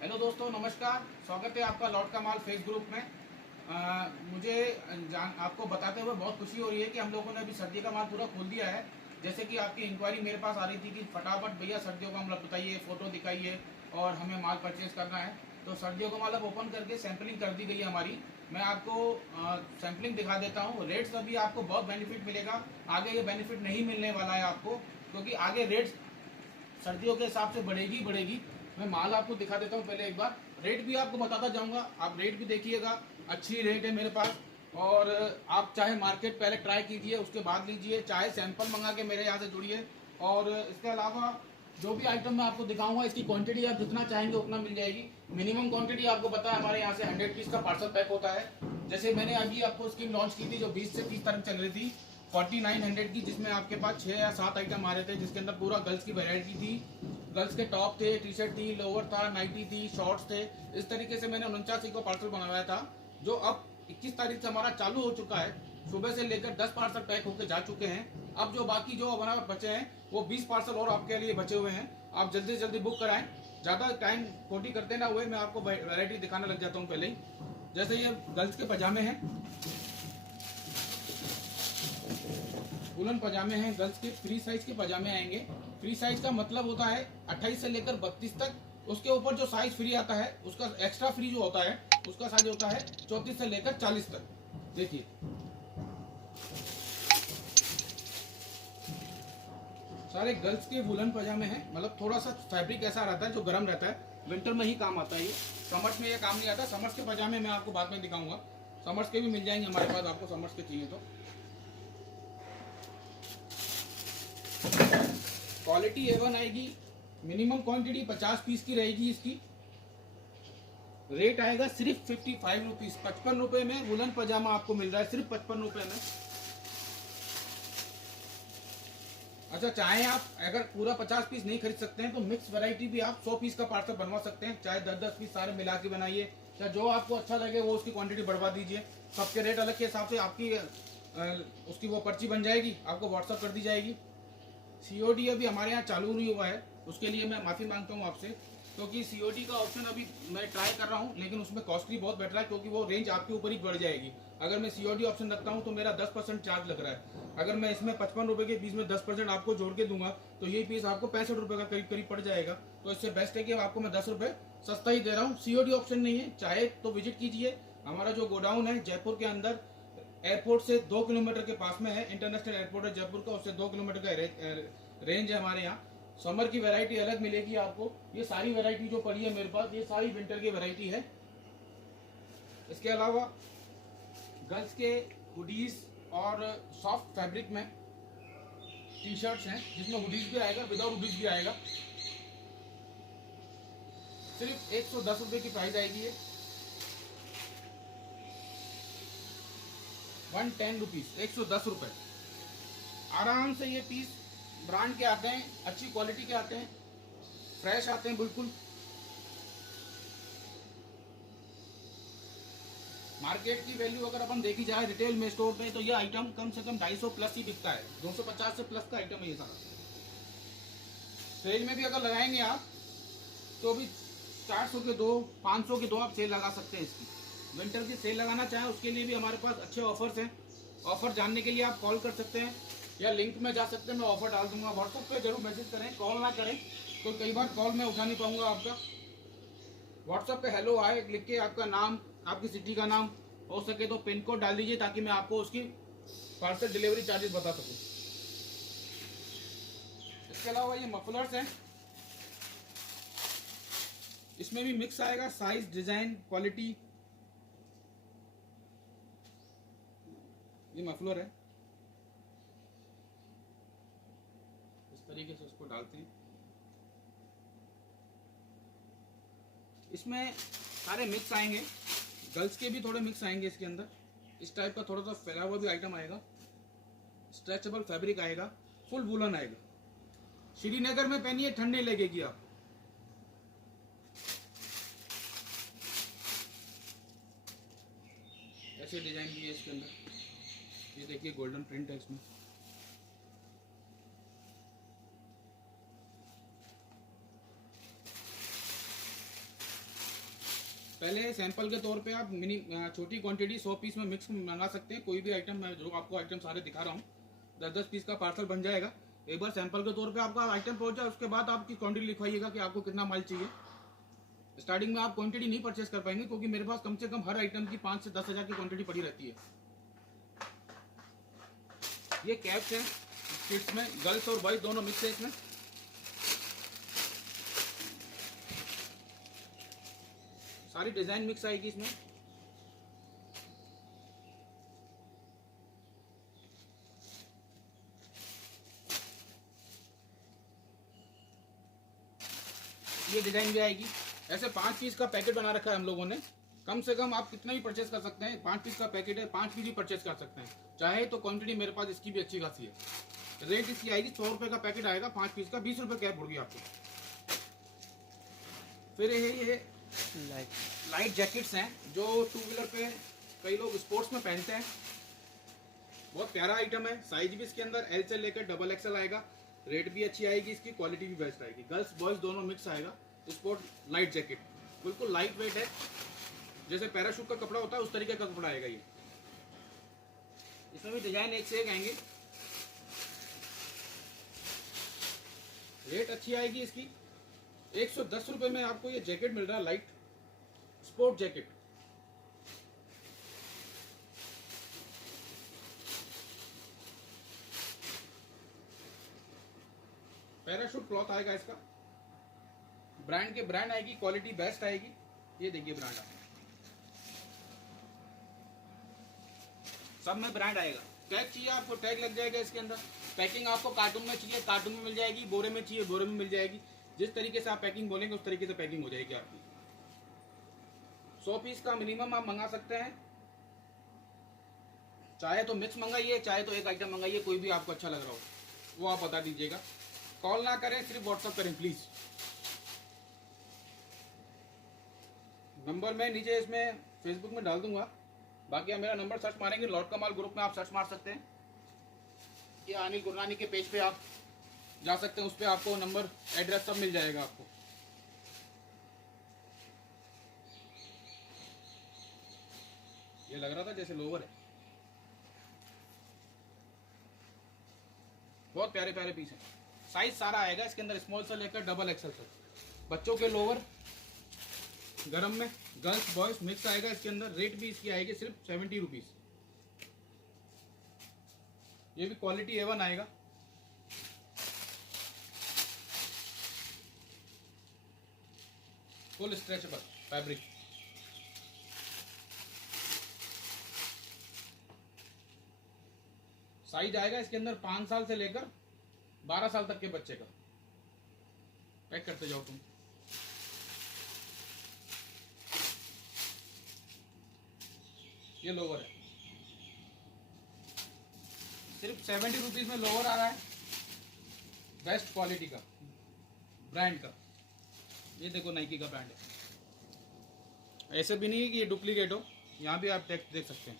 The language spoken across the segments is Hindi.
हेलो दोस्तों, नमस्कार। स्वागत है आपका लॉट का माल फेस ग्रुप में। मुझे आपको बताते हुए बहुत खुशी हो रही है कि हम लोगों ने अभी सर्दी का माल पूरा खोल दिया है। जैसे कि आपकी इंक्वायरी मेरे पास आ रही थी कि फटाफट भैया सर्दियों का माल बताइए, फ़ोटो दिखाइए और हमें माल परचेज़ करना है। तो सर्दियों का माल अब ओपन करके सैम्पलिंग कर दी गई है हमारी। मैं आपको सैम्पलिंग दिखा देता हूँ। रेट्स अभी आपको बहुत बेनिफिट मिलेगा। आगे ये बेनिफिट नहीं मिलने वाला है आपको, क्योंकि आगे रेट्स सर्दियों के हिसाब से बढ़ेगी। मैं माल आपको दिखा देता हूँ। पहले एक बार रेट भी आपको बताता जाऊंगा, आप रेट भी देखिएगा। अच्छी रेट है मेरे पास। और आप चाहे मार्केट पहले ट्राई कीजिए, उसके बाद लीजिए, चाहे सैंपल मंगा के मेरे यहाँ से जुड़िए। और इसके अलावा जो भी आइटम मैं आपको दिखाऊंगा, इसकी क्वांटिटी आप जितना चाहेंगे उतना मिल जाएगी। मिनिमम क्वांटिटी आपको पता है, हमारे यहाँ से 100 पीस का पार्सल पैक होता है। जैसे मैंने अभी आपको स्कीम लॉन्च की थी जो 20 से 30 तारीख चल रही थी, 4900 की, जिसमें आपके पास 6 या 7 आइटम आ रहे थे, जिसके अंदर पूरा गर्ल्स की वैरायटी थी। गर्ल्स के टॉप थे, टी शर्ट थी, लोअर था, नाइटी थी, शॉर्ट्स थे। इस तरीके से मैंने 49 को पार्सल बनवाया था, जो अब 21 तारीख से हमारा चालू हो चुका है। सुबह से लेकर 10 पार्सल पैक होकर जा चुके हैं। अब जो बाकी जो हमारे बचे हैं वो 20 पार्सल और आपके लिए बचे हुए हैं। आप जल्दी से जल्दी बुक कराएं। ज़्यादा टाइम खोटी करते ना हुए मैं आपको वैरायटी दिखाने लग जाता हूँ पहले ही। जैसे ये गर्ल्स के पजामे हैं, वुलन पजामे हैं गर्ल्स के। फ्री साइज के पजामे आएंगे। फ्री साइज का मतलब होता है 28 से लेकर 32 तक। उसके ऊपर जो साइज फ्री आता है, उसका एक्स्ट्रा फ्री जो होता है, उसका साइज होता है 34 से लेकर 40 तक। देखिए, सारे गर्ल्स के वुलन पजामे हैं। मतलब थोड़ा सा फैब्रिक ऐसा रहता है जो गर्म रहता है, विंटर में ही काम आता है ये। समर्स में ये काम नहीं आता। समर्स के पजामे मैं आपको बाद में दिखाऊंगा। समर्स के भी मिल जाएंगे हमारे पास, आपको समर्स के चाहिए तो। क्वालिटी A1 आएगी। मिनिमम क्वांटिटी 50 पीस की रहेगी इसकी। रेट आएगा सिर्फ 55 रुपीज। 55 रुपए में वुलन पजामा आपको मिल रहा है, सिर्फ 55 रुपए में। अच्छा, चाहे आप अगर पूरा 50 पीस नहीं खरीद सकते हैं तो मिक्स वैरायटी भी आप 100 पीस का पार्सल बनवा सकते हैं। चाहे 10-10 पीस सारे मिला के बनाइए, चाहे जो आपको अच्छा लगे वो उसकी क्वांटिटी बढ़वा दीजिए। सबके रेट अलग के हिसाब से आपकी उसकी वो पर्ची बन जाएगी, आपको व्हाट्सअप कर दी जाएगी। COD अभी हमारे यहाँ चालू नहीं हुआ है, उसके लिए मैं माफ़ी मांगता हूँ आपसे, क्योंकि COD का ऑप्शन अभी मैं ट्राई कर रहा हूँ, लेकिन उसमें कॉस्टली बहुत बैठ रहा है, क्योंकि वो रेंज आपके ऊपर ही बढ़ जाएगी। अगर मैं COD ऑप्शन रखता हूँ तो मेरा 10% चार्ज लग रहा है। अगर मैं इसमें 55 रुपये के पीस में 10% आपको जोड़ के दूंगा तो ये पीस आपको 65 रुपये का करीब करीब पड़ जाएगा। तो इससे बेस्ट है कि आपको मैं 10 रुपये सस्ता ही दे रहा हूँ। COD ऑप्शन नहीं है, चाहे तो विजिट कीजिए। हमारा जो गोडाउन है जयपुर के अंदर, एयरपोर्ट से 2 किलोमीटर के पास में है। इंटरनेशनल एयरपोर्ट है जयपुर का, उससे 2 किलोमीटर का रेंज है हमारे यहाँ। समर की वैरायटी अलग मिलेगी आपको। ये सारी वैरायटी जो पड़ी है मेरे पास, ये सारी विंटर की वैरायटी है। इसके अलावा गर्ल्स के हुडीज और सॉफ्ट फैब्रिक में टी शर्ट्स हैं, जिसमें हुडीज भी आएगा, विदाउट हुडीज भी आएगा। सिर्फ 110 रुपये की प्राइस आएगी ये। 110 रुपीज, 110 रुपये। आराम से ये पीस ब्रांड के आते हैं, अच्छी क्वालिटी के आते हैं, फ्रेश आते हैं बिल्कुल। मार्केट की वैल्यू अगर अपन देखी जाए रिटेल में, स्टोर पे, तो ये आइटम कम से कम 250 प्लस ही बिकता है। 250 से प्लस का आइटम है ये सारा। सेल में भी अगर लगाएंगे आप तो भी 400 के दो, 500 के दो आप सेल लगा सकते हैं इसकी। विंटर की सेल लगाना चाहें उसके लिए भी हमारे पास अच्छे ऑफर्स हैं। ऑफर जानने के लिए आप कॉल कर सकते हैं या लिंक में जा सकते हैं, मैं ऑफर डाल दूंगा। व्हाट्सएप पे जरूर मैसेज करें, कॉल ना करें, तो कई बार कॉल मैं उठा नहीं पाऊंगा आपका। व्हाट्सएप पे हेलो हाय लिख के आपका नाम, आपकी सिटी का नाम, हो सके तो पिन कोड डाल दीजिए, ताकि मैं आपको उसकी पार्सल डिलीवरी चार्जेस बता सकूं। इसके अलावा ये मफलर्स हैं, इसमें भी मिक्स आएगा, साइज, डिजाइन, क्वालिटी। ये मफलर है, इस तरीके से उसको डालते हैं। इसमें सारे मिक्स आएंगे, गर्ल्स के भी थोड़े मिक्स आएंगे इसके अंदर। इस टाइप का थोड़ा सा फैला हुआ भी आइटम आएगा, स्ट्रेचेबल फैब्रिक आएगा, फुल वुलन आएगा। श्रीनगर में पहनिए, ठंड नहीं लगेगी आप। ऐसे डिजाइन भी है इसके अंदर, ये देखिए गोल्डन प्रिंट है इसमें। पहले सैंपल के तौर पे आप छोटी क्वांटिटी 100 पीस में मिक्स मंगा सकते हैं। कोई भी आइटम, मैं जो आपको आइटम सारे दिखा रहा हूँ, 10-10 पीस का पार्सल बन जाएगा। एक बार सैंपल के तौर पे आपका आइटम पहुंच जाए, उसके बाद आपकी क्वांटिटी लिखवाइएगा कि आपको कितना माल चाहिए। स्टार्टिंग में आप क्वांटिटी नहीं परचेस कर पाएंगे, क्योंकि मेरे पास कम से कम हर आइटम की 5 से 10 हज़ार की क्वांटिटी पड़ी रहती है। ये कैप्स हैं किड्स में, गर्ल्स और बॉयज दोनों मिक्स है इसमें। सारी डिजाइन मिक्स आएगी इसमें। ये डिजाइन भी आएगी। ऐसे 5 पीस का पैकेट बना रखा है हम लोगों ने। कम से कम आप कितना भी परचेस कर सकते हैं। 5 पीस का पैकेट है, 5 पीस भी परचेस कर सकते हैं चाहे तो। क्वांटिटी मेरे पास इसकी भी अच्छी खासी है। रेट इसकी आएगी 100 रुपये का पैकेट आएगा 5 पीस का, 20 रुपये कैप पड़ेगी आपको। फिर ये लाइट जैकेट्स हैं जो 2 व्हीलर पे कई लोग स्पोर्ट्स में पहनते हैं। बहुत प्यारा आइटम है। साइज भी इसके अंदर एल से लेकर डबल एक्सएल आएगा। रेट भी अच्छी आएगी इसकी, क्वालिटी भी बेस्ट आएगी। गर्ल्स बॉयज दोनों मिक्स आएगा। स्पोर्ट लाइट जैकेट बिल्कुल लाइट वेट है, जैसे पैराशूट का कपड़ा होता है उस तरीके का कपड़ा आएगा ये। इसमें भी डिजाइन एक से एक आएंगे। रेट अच्छी आएगी इसकी। 110 रुपये में आपको ये जैकेट मिल रहा है, light sport jacket. Parachute cloth आएगा इसका। ब्रांड के ब्रांड आएगी, क्वालिटी बेस्ट आएगी। ये देखिए ब्रांड सब में ब्रांड आएगा। टैग चाहिए आपको, टैग लग जाएगा इसके अंदर। पैकिंग आपको कार्टून में चाहिए, कार्टून में मिल जाएगी। बोरे में चाहिए, बोरे में मिल जाएगी। जिस तरीके से आप पैकिंग बोलेंगे उस तरीके से पैकिंग हो जाएगी आपकी। 100 पीस का मिनिमम आप मंगा सकते हैं। चाहे तो मिक्स मंगाइए, चाहे तो एक आइटम मंगाइए, कोई भी आपको अच्छा लग रहा हो वो आप बता दीजिएगा। कॉल ना करें, सिर्फ व्हाट्सअप करें प्लीज। नंबर मैं नीचे इसमें फेसबुक में डाल दूंगा। बाकी आप मेरा नंबर सर्च मारेंगे, लॉट कमाल ग्रुप में आप सर्च मार सकते हैं, या अनिल गुरनानी के पेज पे आप जा सकते हैं। उस पर आपको नंबर, एड्रेस सब मिल जाएगा आपको। ये लग रहा था जैसे लोवर है। बहुत प्यारे प्यारे पीस है। साइज सारा आएगा इसके अंदर, स्मॉल से लेकर डबल एक्सल तक। बच्चों के लोवर गरम में, गर्ल्स बॉयज मिक्स आएगा इसके अंदर। रेट भी इसकी आएगी सिर्फ 70 रुपीज। ये भी क्वालिटी A1 आएगा। Full stretchable fabric. साइज आएगा इसके अंदर 5 साल से लेकर 12 साल तक के बच्चे का। पैक करते जाओ तुम। ये लोवर है, सिर्फ 70 रुपीज में लोवर आ रहा है, बेस्ट क्वालिटी का, ब्रांड का। ये देखो नाइकी का ब्रांड है। ऐसे भी नहीं है कि ये डुप्लीकेट हो, यहाँ भी आप टेक्स्ट देख सकते हैं।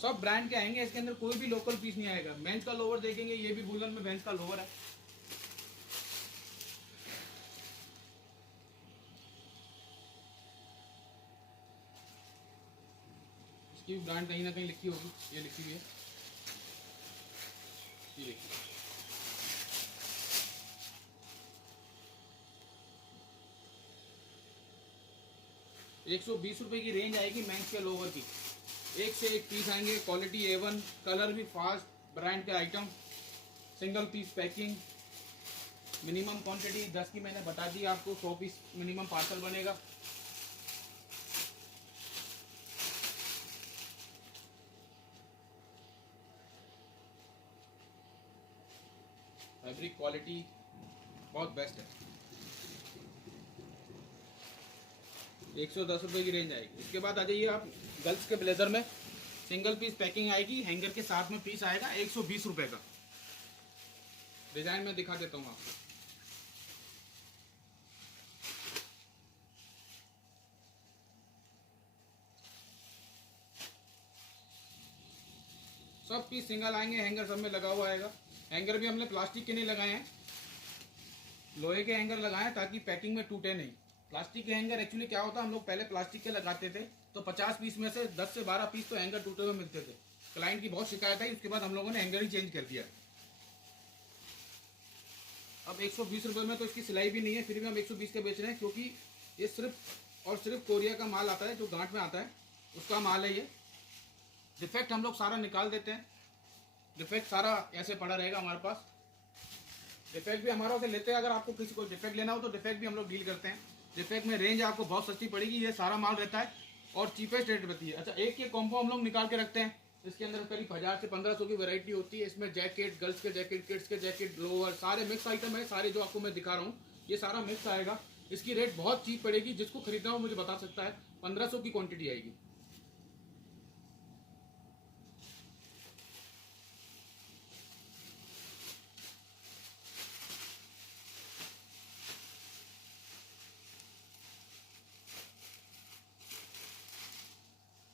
सब ब्रांड के आएंगे इसके अंदर, कोई भी लोकल पीस नहीं आएगा। मेंस का लोवर देखेंगे, ये भी वूलन में मेंस का लोवर है। इसकी ब्रांड कहीं ना कहीं लिखी होगी, ये लिखी हुई है, ये देखिए। ₹120 की रेंज आएगी मेंस के लोवर की। एक से एक पीस आएंगे, क्वालिटी A1, कलर भी फास्ट, ब्रांड के item, single piece packing. Minimum quantity 10 की मैंने बता दी आपको। 100 पीस मिनिमम पार्सल बनेगा। फैब्रिक क्वालिटी बहुत बेस्ट है। 110 रुपये की रेंज आएगी। इसके बाद आ जाइए आप गर्ल्स के ब्लेजर में। सिंगल पीस पैकिंग आएगी, हैंगर के साथ में पीस आएगा, 120 रुपये का। डिजाइन में दिखा देता हूँ आपको। सब पीस सिंगल आएंगे, हैंगर सब में लगा हुआ आएगा। हैंगर भी हमने प्लास्टिक के नहीं लगाए हैं, लोहे के हैंगर लगाएं ताकि पैकिंग में टूटे नहीं। प्लास्टिक के हैंगर एक्चुअली क्या होता है, हम लोग पहले प्लास्टिक के लगाते थे तो 50 पीस में से 10 से 12 पीस तो हैंगर टूटे हुए मिलते थे। क्लाइंट की बहुत शिकायत आई, उसके बाद हम लोगों ने हैंगर ही चेंज कर दिया। अब 120 रुपये में तो इसकी सिलाई भी नहीं है, फिर भी हम 120 के बेच रहे हैं, क्योंकि ये सिर्फ और सिर्फ कोरिया का माल आता है, जो गांठ में आता है उसका माल है ये। डिफेक्ट हम लोग सारा निकाल देते हैं, डिफेक्ट सारा ऐसे पड़ा रहेगा हमारे पास। डिफेक्ट भी हमारा से लेते हैं, अगर आपको किसी को डिफेक्ट लेना हो तो डिफेक्ट भी हम लोग डील करते हैं। डिफेक्ट में रेंज आपको बहुत सस्ती पड़ेगी, ये सारा माल रहता है और चीपेस्ट रेट रहती है। अच्छा, एक ये कॉम्बो हम लोग निकाल के रखते हैं, इसके अंदर करीब 1000 से 1500 की वैरायटी होती है। इसमें जैकेट, गर्ल्स के जैकेट, किड्स के जैकेट, लोअर, सारे मिक्स आइटम है। सारे जो आपको मैं दिखा रहा हूँ ये सारा मिक्स आएगा। इसकी रेट बहुत चीप पड़ेगी, जिसको खरीदना हो मुझे बता सकता है। 1500 की क्वांटिटी आएगी।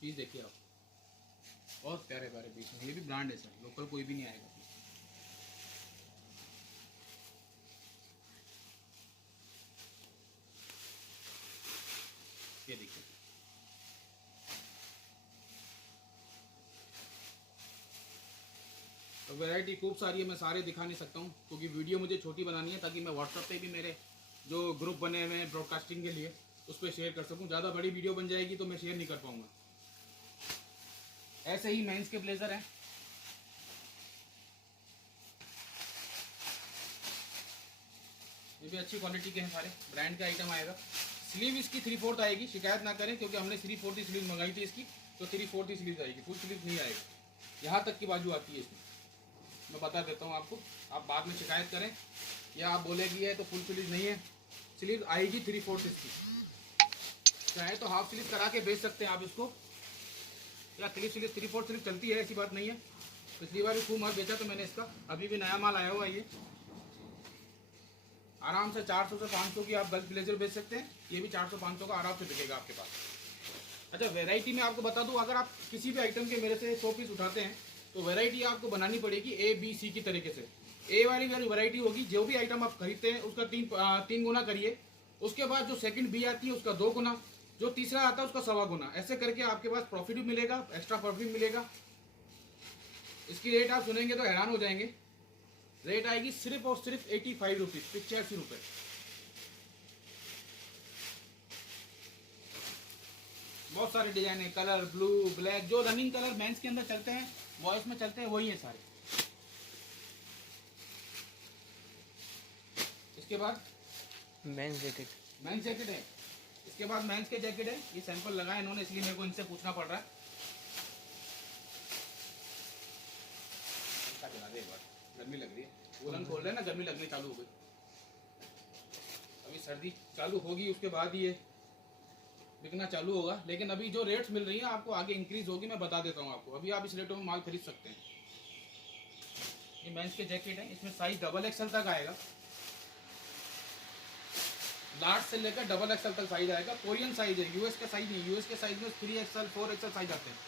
पीस देखिए आप, बहुत प्यारे प्यारे पीस हैं। ये भी ब्रांड है सर, लोकल कोई भी नहीं आएगा। ये देखिए, तो वैरायटी खूब सारी है, मैं सारे दिखा नहीं सकता हूँ क्योंकि वीडियो मुझे छोटी बनानी है, ताकि मैं व्हाट्सएप पे भी मेरे जो ग्रुप बने हुए हैं ब्रॉडकास्टिंग के लिए उस पर शेयर कर सकूँ। ज़्यादा बड़ी वीडियो बन जाएगी तो मैं शेयर नहीं कर पाऊँगा। ऐसे ही मेंस के ब्लेजर हैं, ये भी अच्छी क्वालिटी के हैं, सारे ब्रांड के आइटम आएगा। स्लीव इसकी 3/4 आएगी, शिकायत ना करें क्योंकि हमने 3/4 स्लीव मंगाई थी इसकी, तो 3/4 स्लीव आएगी, फुल स्लीव नहीं आएगा। यहाँ तक की बाजू आती है इसमें, मैं बता देता हूँ आपको। आप बाद में शिकायत करें या आप बोले कि है तो फुल स्लीव नहीं है, स्लीव आएगी 3/4 इसकी। चाहे तो हाफ स्लीव करा के बेच सकते हैं आप इसको, या स्लीव 3/4 स्लीव चलती है, ऐसी बात नहीं है। पिछली बार भी खूब माल बेचा तो मैंने इसका, अभी भी नया माल आया हुआ है। ये आराम से 400 से 500 की आप बल्क ब्लेजर बेच सकते हैं, ये भी 400-500 का आराम से बिकेगा आपके पास। अच्छा, वैरायटी में आपको बता दूं, अगर आप किसी भी आइटम के मेरे से 100 पीस उठाते हैं तो वैरायटी आपको बनानी पड़ेगी ABC की तरीके से। ए वाली वैरायटी होगी, जो भी आइटम आप खरीदते हैं उसका 3 गुना करिए, उसके बाद जो सेकंड बी आती है उसका 2 गुना, जो तीसरा आता है उसका 1.25 गुना, ऐसे करके आपके पास प्रॉफिट भी मिलेगा, एक्स्ट्रा प्रॉफिट मिलेगा। इसकी रेट आप सुनेंगे तो हैरान हो जाएंगे। रेट आएगी सिर्फ और सिर्फ 85 रुपीज़, 85 रुपये। बहुत सारे डिजाइन है, कलर ब्लू, ब्लैक, जो रनिंग कलर मेंस के अंदर चलते हैं, बॉयज में चलते हैं, वही है सारे। इसके बाद मेंस जैकेट, मेंस जैकेट है। इसके बाद मेंस के जैकेट है, ये सैंपल लगाए इन्होंने, इसलिए मेरे को इनसे पूछना पड़ रहा है। चला दे एक बार, गर्मी लग रही है, वुलन खोल रहे हैं ना, गर्मी लगनी चालू हो गई। अभी सर्दी चालू होगी उसके बाद ये बिकना चालू होगा, लेकिन अभी जो रेट्स मिल रही है आपको आगे इंक्रीज होगी, मैं बता देता हूँ आपको। अभी आप इस रेटों में माल खरीद सकते हैं। ये मेंस के जैकेट है, इसमें साइज XXL तक आएगा, लार्ज से लेकर XXL तक साइज आएगा। कोरियन साइज है, यूएस का साइज नहीं। यूएस के साइज में 3XL 4XL साइज आते हैं।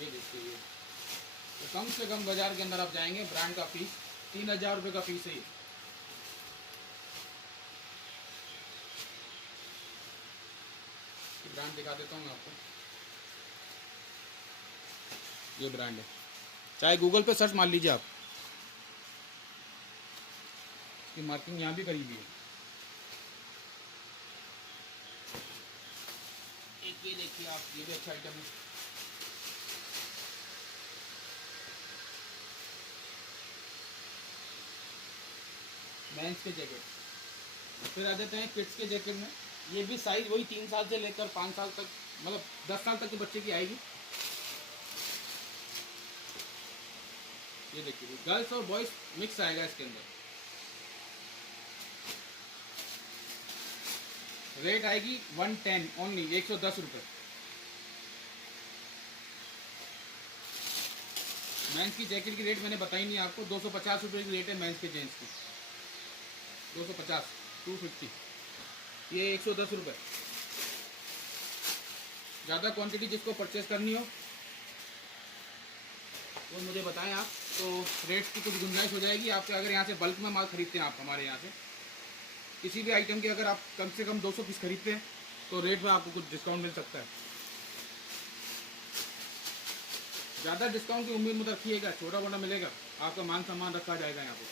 ये देखिए, तो कम से कम बाजार के अंदर आप जाएंगे, ब्रांड का पीस 3000 रुपये का पीस है ये। ब्रांड दिखा देता हूँ मैं आपको, ये ब्रांड है, चाहे गूगल पे सर्च मार लीजिए आप, इसकी मार्किंग यहाँ भी करी हुई है। एक ये देखिए आप, ये भी अच्छा आइटम है। मेंस के जैकेट, फिर आ जाते हैं किड्स के जैकेट में। ये भी साइज वही 3 साल से लेकर 5 साल तक, मतलब 10 साल तक के बच्चे की आएगी। ये देखिए, गर्ल्स और बॉयज मिक्स आएगा इसके अंदर। रेट आएगी 110 ओनली, 110 रुपये। मेंस की जैकेट की रेट मैंने बताई नहीं आपको, 250 रुपये की रेट है मेंस के जेंट्स की, 250, 250। ये 110 रुपये। ज़्यादा क्वांटिटी जिसको परचेज़ करनी हो वो मुझे बताएं आप, तो रेट की कुछ गुंजाइश हो जाएगी आपके। अगर यहाँ से बल्क में माल खरीदते हैं आप हमारे यहाँ से, किसी भी आइटम के अगर आप कम से कम 200 पीस खरीदते हैं तो रेट में आपको कुछ डिस्काउंट मिल सकता है। ज़्यादा डिस्काउंट की उम्मीद मत रखिएगा, छोटा मोटा मिलेगा, आपका मान सम्मान रखा जाएगा यहाँ पे।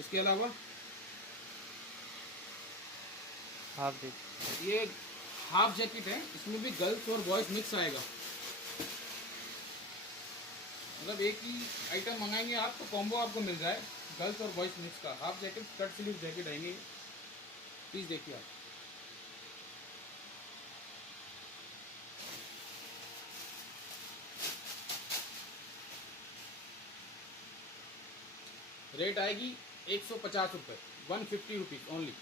इसके अलावा ये हाफ जैकेट है, इसमें भी गर्ल्स और बॉयज़ मिक्स आएगा। मतलब एक ही आइटम मंगाएंगे आप तो कॉम्बो आपको मिल जाए, गर्ल्स और बॉयज़ मिक्स का half jacket, cut sleeve jacket आएंगे। प्लीज़ देखिए आप, रेट आएगी 150 रुपये, 150 रुपीज़ ओनली।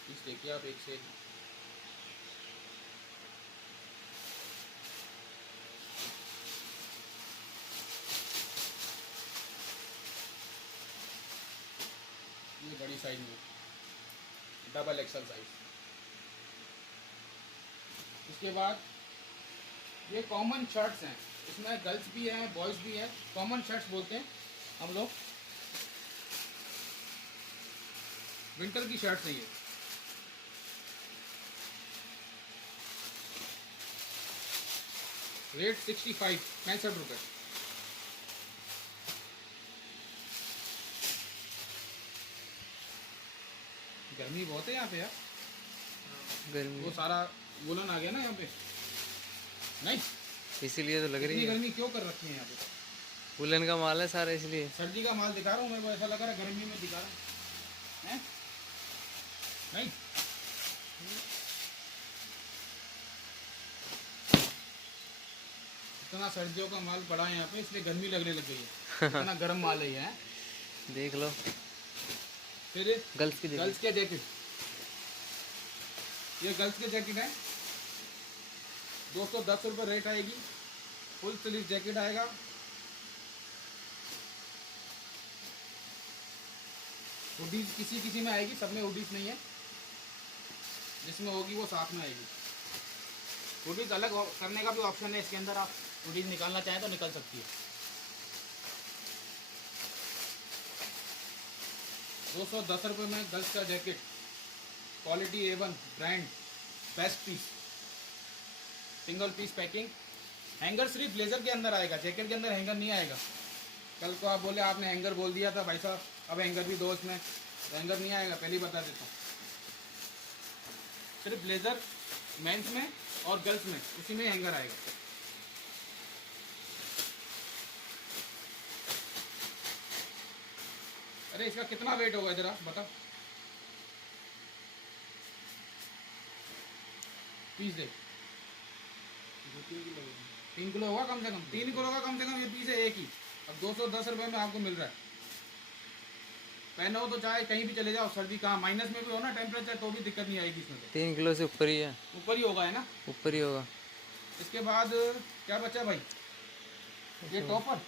प्लीज़ देखिए आप, एक से एक। ये बड़ी साइज में, डबल एक्सल साइज। इसके बाद ये कॉमन शर्ट्स हैं, इसमें गर्ल्स भी हैं बॉयज़ भी हैं, कॉमन शर्ट्स बोलते हैं हम लोग। विंटर की शर्ट्स है ये। रेट 65 रुपये। गर्मी बहुत है यहाँ पे यार, गर्मी वो सारा वुलन आ गया ना यहाँ पे, नहीं इसीलिए तो लग रही इतनी है। गर्मी क्यों कर रखी है यहाँ पे? वुलन का माल है सारा, इसलिए। सर्दी का माल दिखा रहा हूँ, मेरे को ऐसा लग रहा है गर्मी में दिखा रहा है, नहीं। इतना सर्दियों का माल पड़ा है यहाँ पे, इसलिए गर्मी लगने लग गई है। इतना गर्म माल है ये है। देख लो, फिर गर्ल्स की गर्ल्स के जैकेट, ये गर्ल्स के जैकेट है, 210 रुपये रेट आएगी। फुल स्लीव जैकेट आएगा, हुडीज किसी किसी में आएगी, सब में हुडीज नहीं है, जिसमें होगी वो साथ में आएगी। हुडीज अलग करने का भी ऑप्शन है इसके अंदर, आप हुडीज निकालना चाहें तो निकल सकती है। 210 रुपये में गर्ल्स का jacket, quality A1 brand, best piece, single piece packing. Hanger सिर्फ ब्लेजर के अंदर आएगा, जैकेट के अंदर हैंगर नहीं आएगा। कल को आप बोले आपने हैंगर बोल दिया था भाई साहब, अब हैंगर भी दो इसमें, हैंगर नहीं आएगा, पहले ही बता देता हूँ। सिर्फ ब्लेजर मेंस में और गर्ल्स में, उसी में हैंगर आएगा। अरे इसका कितना वेट होगा जरा बता, पीस दे। 3 किलो होगा कम से कम, 3 किलो का कम से कम ये पीस है एक ही। अब 210 रुपये में आपको मिल रहा है। पहनो तो चाहे कहीं भी चले जाओ, सर्दी कहाँ माइनस में भी हो ना टेम्परेचर, तो भी दिक्कत नहीं आएगी इसमें। 3 किलो से ऊपर ही है, ऊपर ही होगा, है ना, ऊपर ही होगा। इसके बाद क्या बचा भाई, ये टॉपर।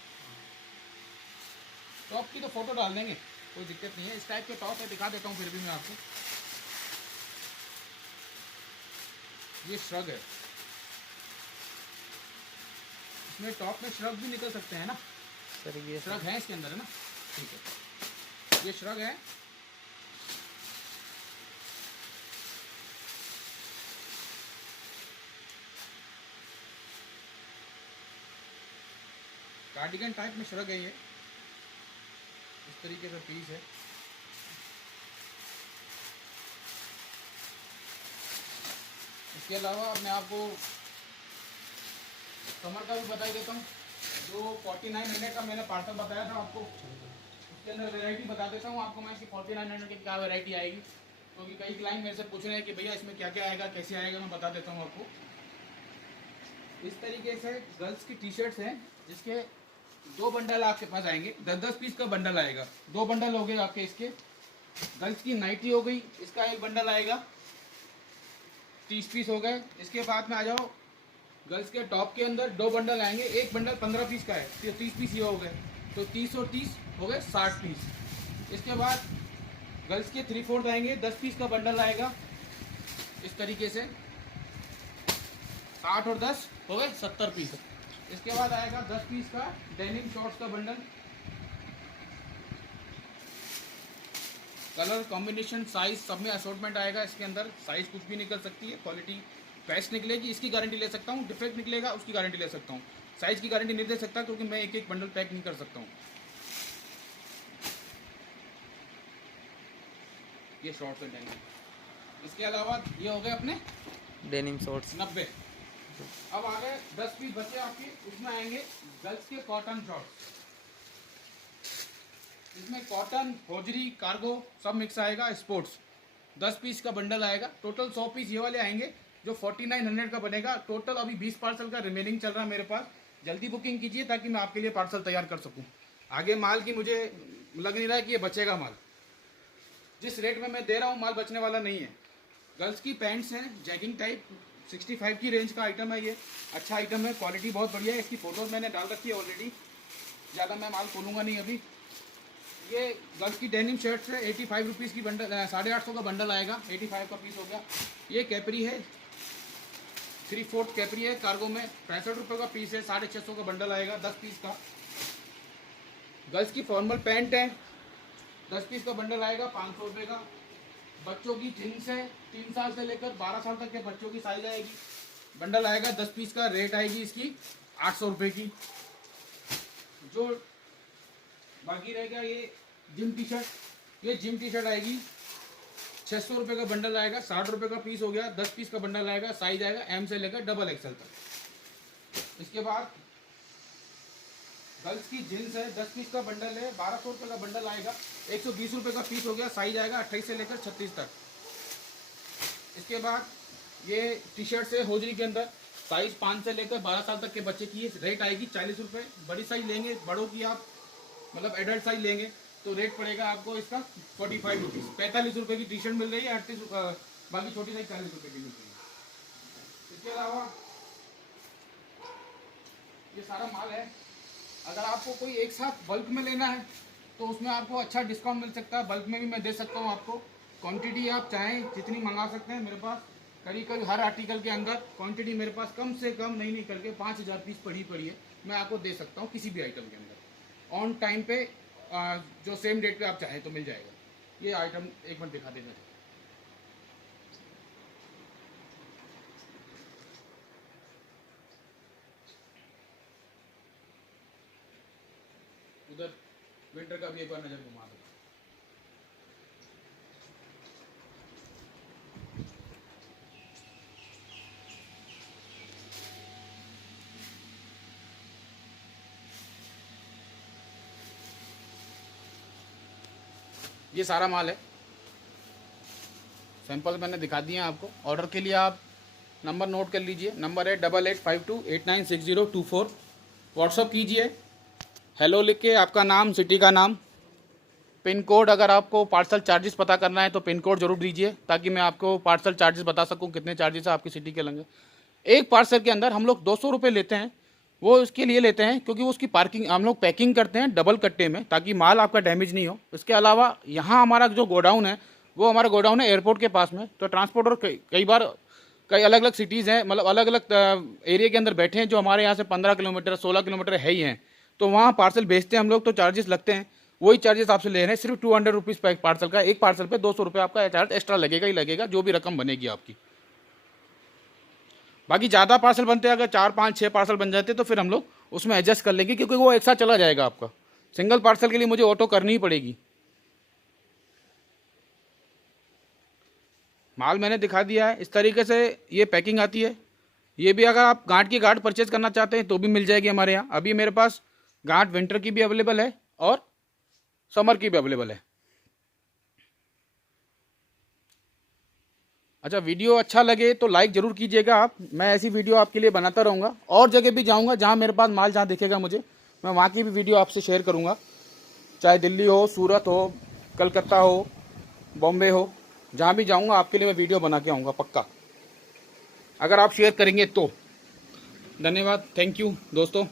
टॉप की तो फोटो डाल देंगे, कोई दिक्कत नहीं है। इस टाइप के टॉप है, दिखा देता हूँ फिर भी मैं आपको। ये श्रग है, इसमें टॉप में श्रग भी निकल सकते हैं ना सर, ये श्रग है इसके अंदर, है ना, ठीक है। ये श्रग है, कार्डिगन टाइप में श्रग है ये, इस तरीके से पीस है। इसके अलावा मैं आपको कमर का भी बता ही देता हूँ। जो 4900 का मैंने पार्सल बताया था आपको, उसके अंदर वैरायटी बता देता हूँ आपको मैं, इसकी 4900 की क्या वैरायटी आएगी। क्योंकि कई क्लाइंट मेरे से पूछ रहे हैं कि भैया इसमें क्या क्या आएगा, कैसे आएगा, मैं बता देता हूँ आपको। इस तरीके से गर्ल्स की टी शर्ट्स हैं जिसके 2 बंडल आपके पास आएंगे, 10-10 पीस का बंडल आएगा। 2 बंडल हो गए आपके इसके। गर्ल्स की नाइटी हो गई, इसका 1 बंडल आएगा, 30 पीस हो गए। इसके बाद में आ जाओ, गर्ल्स के टॉप के अंदर 2 बंडल आएंगे, 1 बंडल 15 पीस का है, तो 30 पीस ये हो गए, तो 30 और 30 हो गए 60 पीस। इसके बाद गर्ल्स के 3/4 आएंगे, 10 पीस का बंडल आएगा इस तरीके से, 60 और 10 हो गए 70 पीस। इसके बाद आएगा 10 पीस का डेनिम शॉर्ट्स का बंडल, कलर कॉम्बिनेशन साइज सब में असॉर्टमेंट आएगा। इसके अंदर साइज कुछ भी निकल सकती है, क्वालिटी बेस्ट निकलेगी, इसकी गारंटी ले सकता हूँ। डिफेक्ट निकलेगा उसकी गारंटी ले सकता हूँ, साइज की गारंटी नहीं दे सकता क्योंकि मैं एक एक बंडल पैक नहीं कर सकता हूँ। ये शॉर्ट्स एंड डेनिम। इसके अलावा ये हो गए अपने डेनिम शॉर्ट्स 90। अब आ गए 10 पीस बचे आपके, उसमें आएंगे गर्ल्स के कॉटन शॉर्ट्स। इसमें कॉटन, होजरी, कार्गो सब मिक्स आएगा, स्पोर्ट्स 10 पीस का बंडल आएगा। टोटल 100 पीस ये वाले आएंगे जो 4900 का बनेगा। टोटल अभी 20 पार्सल का रिमेनिंग चल रहा है मेरे पास, जल्दी बुकिंग कीजिए ताकि मैं आपके लिए पार्सल तैयार कर सकूं। आगे माल की मुझे लग नहीं रहा है कि ये बचेगा माल, जिस रेट में मैं दे रहा हूँ माल बचने वाला नहीं है। गर्ल्स की पैंट्स हैं जैगिंग टाइप, 65 की रेंज का आइटम है ये, अच्छा आइटम है, क्वालिटी बहुत बढ़िया है। इसकी फ़ोटोज़ मैंने डाल रखी है ऑलरेडी, ज़्यादा मैं माल खोलूँगा नहीं अभी। ये गर्ल्स की डेनिम शर्ट्स है, 85 रुपीज़ की बंडल, 850 का बंडल आएगा, 85 का पीस हो गया। ये कैपरी है, 3/4 कैपरी है कार्गो में, 65 रुपये का पीस है, 650 का बंडल आएगा 10 पीस का। गर्ल्स की फॉर्मल पैंट है, 10 पीस का बंडल आएगा 500 रुपये का। बच्चों की जीन्स है, 3 साल से लेकर 12 साल तक के बच्चों की साइज आएगी, बंडल आएगा 10 पीस का, रेट आएगी इसकी 800 रुपये की। जो बाकी रहेगा ये जिम टी शर्ट, ये जिम टी शर्ट आएगी 600 रुपये का बंडल आएगा, 60 रुपये का पीस हो गया, 10 पीस का बंडल आएगा, साइज आएगा M से लेकर XXL तक। इसके बाद गर्ल्स की जीन्स है, 10 पीस का बंडल है, 1200 रुपये का बंडल आएगा, 120 रुपये का पीस हो गया, साइज आएगा 28 से लेकर 36 तक। इसके बाद ये टी शर्ट है होजरी के अंदर, साइज 5 से लेकर 12 साल तक के बच्चे की, रेट आएगी 40 रुपये। बड़ी साइज लेंगे, बड़ों की आप मतलब एडल्ट साइज लेंगे तो रेट पड़ेगा आपको इसका 45 रुपीज़। 45 रुपये की टी शर्ट मिल रही है, 38 बाकी छोटी साइज 40 रुपये की मिल रही है। इसके अलावा ये सारा माल है, अगर आपको कोई एक साथ बल्क में लेना है तो उसमें आपको अच्छा डिस्काउंट मिल सकता है, बल्क में भी मैं दे सकता हूँ आपको। क्वांटिटी आप चाहें जितनी मंगा सकते हैं, मेरे पास करीब हर आर्टिकल के अंदर क्वांटिटी मेरे पास कम से कम नहीं निकल के 5000 पीस पड़ी है, मैं आपको दे सकता हूँ किसी भी आइटम के अंदर ऑन टाइम पे, जो सेम डेट पे आप चाहें तो मिल जाएगा। ये आइटम एक मिनट दिखा देना। उधर विंटर का भी एक बार नजर घुमा दो। ये सारा माल है, सैंपल मैंने दिखा दिए हैं आपको। ऑर्डर के लिए आप नंबर नोट कर लीजिए, नंबर है 8852896024। व्हाट्सअप कीजिए, हेलो लिख के आपका नाम, सिटी का नाम, पिन कोड। अगर आपको पार्सल चार्जेस पता करना है तो पिन कोड जरूर दीजिए ताकि मैं आपको पार्सल चार्जेस बता सकूं कितने चार्जेस आपकी सिटी के लेंगे। एक पार्सल के अंदर हम लोग 200 रुपये लेते हैं, वो इसके लिए लेते हैं क्योंकि वो उसकी पार्किंग हम लोग पैकिंग करते हैं डबल कट्टे में ताकि माल आपका डैमेज नहीं हो। इसके अलावा यहाँ हमारा जो गोडाउन है वो हमारा गोडाउन है एयरपोर्ट के पास में, तो ट्रांसपोर्टर कई बार कई अलग अलग सिटीज़ हैं, मतलब अलग अलग एरिया के अंदर बैठे हैं जो हमारे यहाँ से 15 किलोमीटर 16 किलोमीटर है ही हैं, तो वहाँ पार्सल भेजते हैं हम लोग, तो चार्जेस लगते हैं। वही चार्जेस आपसे ले रहे हैं, सिर्फ 200 रुपीज़ पार्सल का। एक पार्सल पे 200 रुपये आपका चार्ज एक्स्ट्रा लगेगा ही लगेगा, जो भी रकम बनेगी आपकी। बाकी ज़्यादा पार्सल बनते हैं, अगर 4 5 6 पार्सल बन जाते तो फिर हम लोग उसमें एडजस्ट कर लेंगे क्योंकि वो एक साथ चला जाएगा आपका। सिंगल पार्सल के लिए मुझे ऑटो करनी ही पड़ेगी। माल मैंने दिखा दिया है, इस तरीके से ये पैकिंग आती है। ये भी अगर आप गांठ की गांठ परचेज करना चाहते हैं तो भी मिल जाएगी हमारे यहाँ। अभी मेरे पास गांठ विंटर की भी अवेलेबल है और समर की भी अवेलेबल है। अच्छा, वीडियो अच्छा लगे तो लाइक ज़रूर कीजिएगा आप। मैं ऐसी वीडियो आपके लिए बनाता रहूँगा। और जगह भी जाऊँगा जहाँ मेरे पास माल जहाँ दिखेगा मुझे, मैं वहाँ की भी वीडियो आपसे शेयर करूँगा। चाहे दिल्ली हो, सूरत हो, कलकत्ता हो, बॉम्बे हो, जहाँ भी जाऊँगा आपके लिए मैं वीडियो बना के आऊँगा पक्का, अगर आप शेयर करेंगे तो। धन्यवाद, थैंक यू दोस्तों।